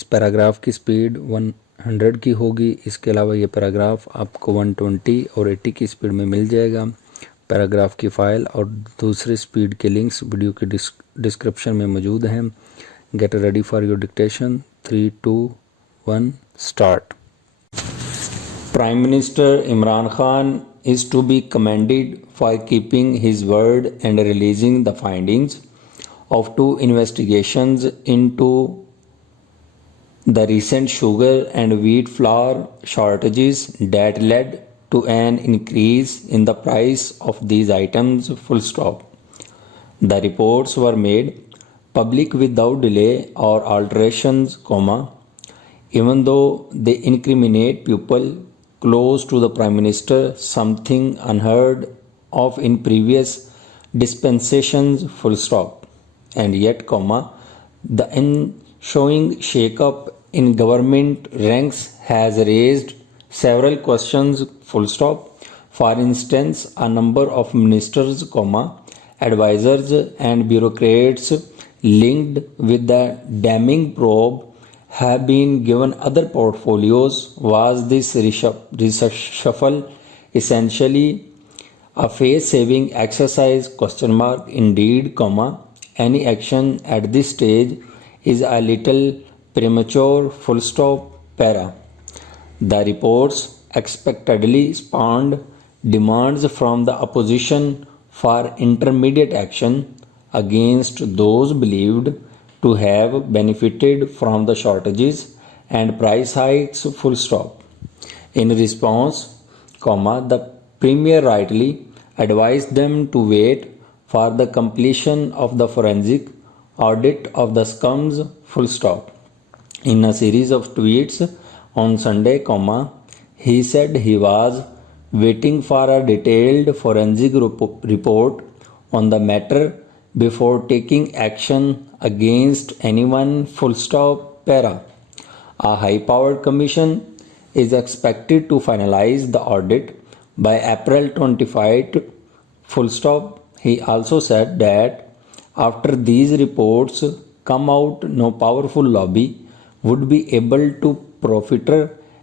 इस पैराग्राफ की स्पीड 100 की होगी। इसके अलावा ये पैराग्राफ आपको 120 और 80 की स्पीड में मिल जाएगा। पैराग्राफ की फ़ाइल और दूसरे स्पीड के लिंक्स वीडियो के डिस्क्रिप्शन में मौजूद हैं। Get ready for your dictation. 3, 2, 1 start. Prime Minister Imran Khan is to be commended for keeping his word and releasing the findings of 2 investigations into the recent sugar and wheat flour shortages that led to an increase in the price of these items. Full stop. The reports were made public without delay or alterations, even though they incriminate people close to the Prime Minister, something unheard of in previous dispensations, full stop. And yet, the ensuing shake-up in government ranks has raised several questions, full stop. For instance, a number of ministers, advisors and bureaucrats linked with the damning probe have been given other portfolios. Was this reshuffle essentially a face-saving exercise? Indeed, any action at this stage is a little premature, full stop. The reports expectedly spawned demands from the opposition for intermediate action against those believed to have benefited from the shortages and price hikes, full stop. In response, the Premier rightly advised them to wait for the completion of the forensic audit of the scums, full stop. In a series of tweets on Sunday, he said he was waiting for a detailed forensic report on the matter before taking action against anyone, full stop. A high-powered commission is expected to finalize the audit by April 25, full stop. He also said that after these reports come out, no powerful lobby would be able to profit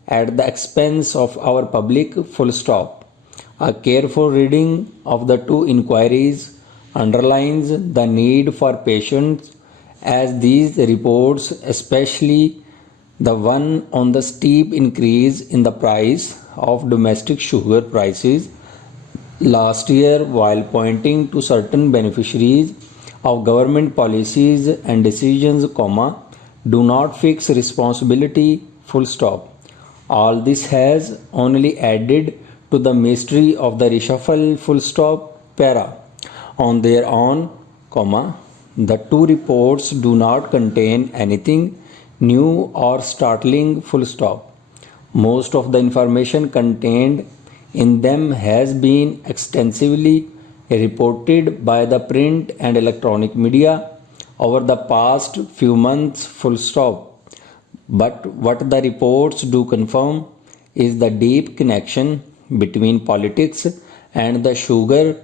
at the expense of our public, full stop. A careful reading of the 2 inquiries underlines the need for patience, as these reports, especially the one on the steep increase in the price of domestic sugar prices last year, while pointing to certain beneficiaries of government policies and decisions, do not fix responsibility, full stop. All this has only added to the mystery of the reshuffle, full stop. On their own, the 2 reports do not contain anything new or startling, full stop. Most of the information contained in them has been extensively reported by the print and electronic media over the past few months, full stop. But what the reports do confirm is the deep connection between politics and the sugar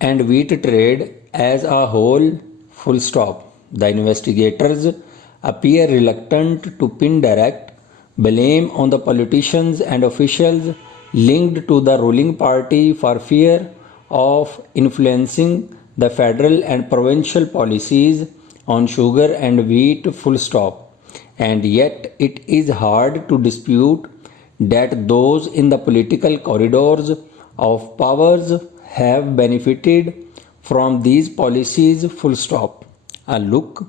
and wheat trade as a whole, full stop. The investigators appear reluctant to pin direct blame on the politicians and officials linked to the ruling party for fear of influencing the federal and provincial policies on sugar and wheat, full stop. And yet it is hard to dispute that those in the political corridors of powers have benefited from these policies, full stop. A look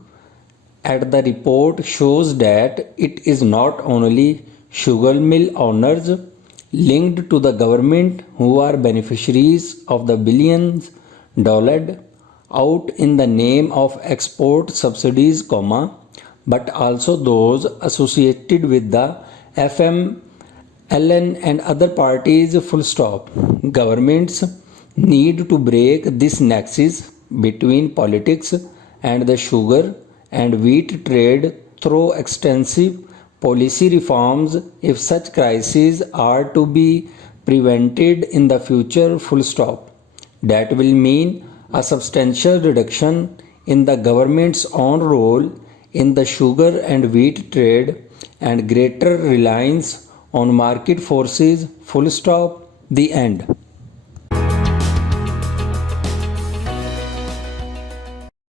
at the report shows that it is not only sugar mill owners linked to the government who are beneficiaries of the billions doled out in the name of export subsidies, but also those associated with the FMLN and other parties, full stop. Governments need to break this nexus between politics and the sugar and wheat trade through extensive policy reforms if such crises are to be prevented in the future, full stop. That will mean a substantial reduction in the government's own role in the sugar and wheat trade and greater reliance on market forces, full stop, the end.